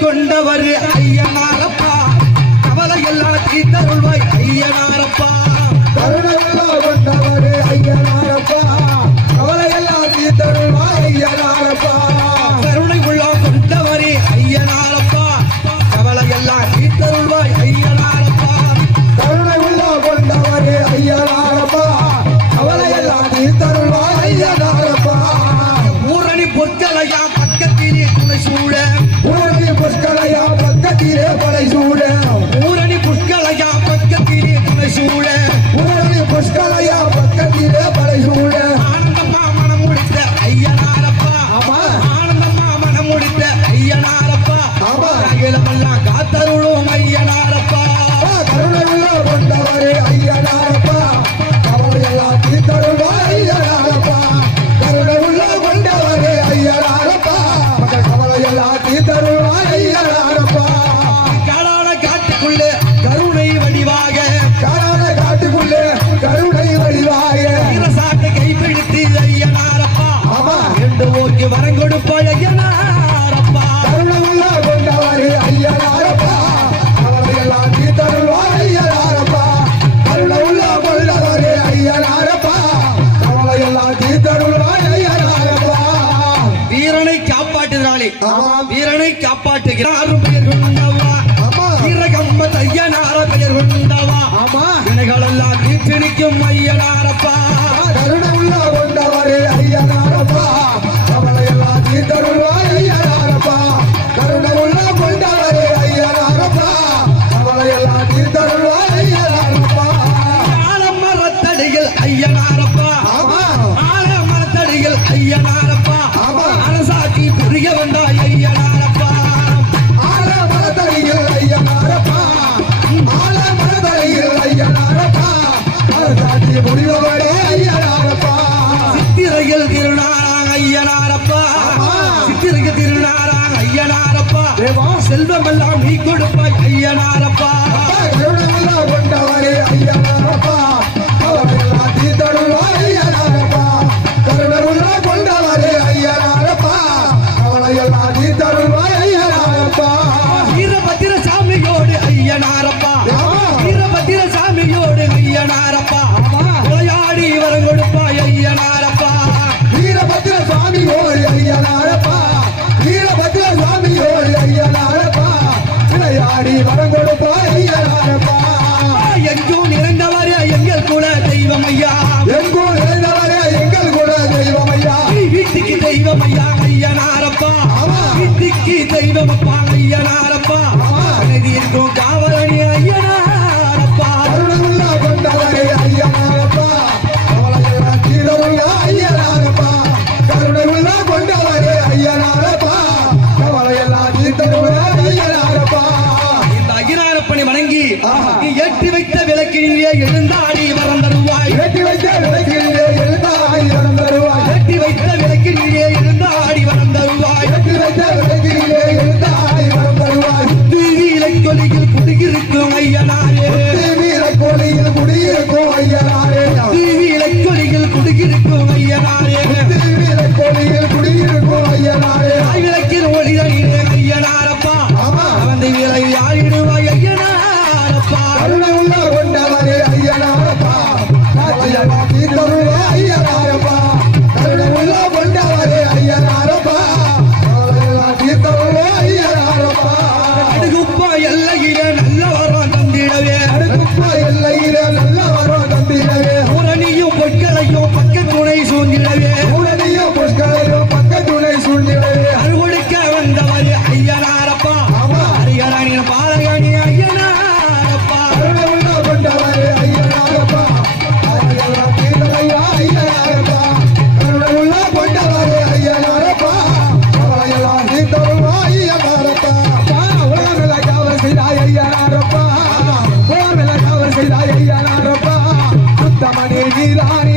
கொண்டவர் ஐயனாரப்பா. கவலை எல்லாம் தீர்த்தருள்வாய் ஐயனாரப்பா. கருணையெல்லாம் கொண்டவர் ஐயனாரப்பா. கவலை எல்லாம் தீர்த்தருள்வாய் ஐயனாரப்பா. கருணை உள்ளம் கொண்டவரே ஐயனாரப்பா. கவலை எல்லாம் தீர்த்தருள்வாய் ஐயனாரப்பா. கருணை உள்ள கொண்டவரே ஐயனாரப்பா. கவலை எல்லாம் தீர்த்தருள்வாய் ஐயனாரப்பா. ஊரணி பொற்களையா பக்கத்திலே துணை சூழ. படை சூட ஊரணி புஷ்களையா பக்கத்திலே துணை சூழ. ஊரடி புஷ்கலையா பக்கத்திலே படை சூட ஆனந்தமா மனம் முடித்த ஐயனாரப்பா. ஆமா. ஆனந்தமா மனம் முடித்த ஐயனாரப்பா. ஆமா. அகிலமெல்லாம் காத்தருளும் ஓக்கி வரம் கொடுப்பாய் ஐயனாரப்பா. கருணை உள்ள கொண்டவரே ஐயனாரப்பா. கவலையெல்லாம் தீர்த்தருள்வாய் ஐயனாரப்பா. கருணை உள்ள கொண்டவரே ஐயனாரப்பா. கவலையெல்லாம் தீர்த்தருள்வாய் ஐயனாரப்பா. வீரனை காப்பாற்றுகிறாளே. வீரனை காப்பாற்றுகிறார் பெயர் கொண்டவா. வீரகம்ப ஐயனார பெயர் கொண்டவா? ஆமா வினைகளெல்லாம் தீர்த்து நிற்கும் ஐயனாரப்பா. ஐயனாரப்பா. அரசாட்சி புரிய வந்தாய் ஐயனாரப்பா. ஆல மரத்தடியில் ஐயனாரப்பா. ஆல மரத்தடியில் ஐயனாரப்பா. அரசாட்சி முடிவவரே ஐயனாரப்பா. சித்திரையில் திருநாளாங் ஐயனாரப்பா. சித்திரையில் திருநாளாங் ஐயனாரப்பா. செல்வமெல்லாம் நீ கொடுப்பாய் ஐயனாரப்பா. கொண்டவரே ஐயனாரப்பா. பாடி வரம் கொடுப்பாய் எழுந்தாடி வரம் தருவாய் வெட்டி வைத்த விலைக்கு நீரே எழுந்தாடி வரம் தருவாய் வெட்டி வைத்த விலைக்கு நீரே எழுந்தாடி வரம் தருவாய் வெட்டி வைத்த விலைக்கு நீரே எழுந்தாடி வரம் தருவாய் புத்தி வீலை தொலையில் ஐயனா. செய்கிறாரே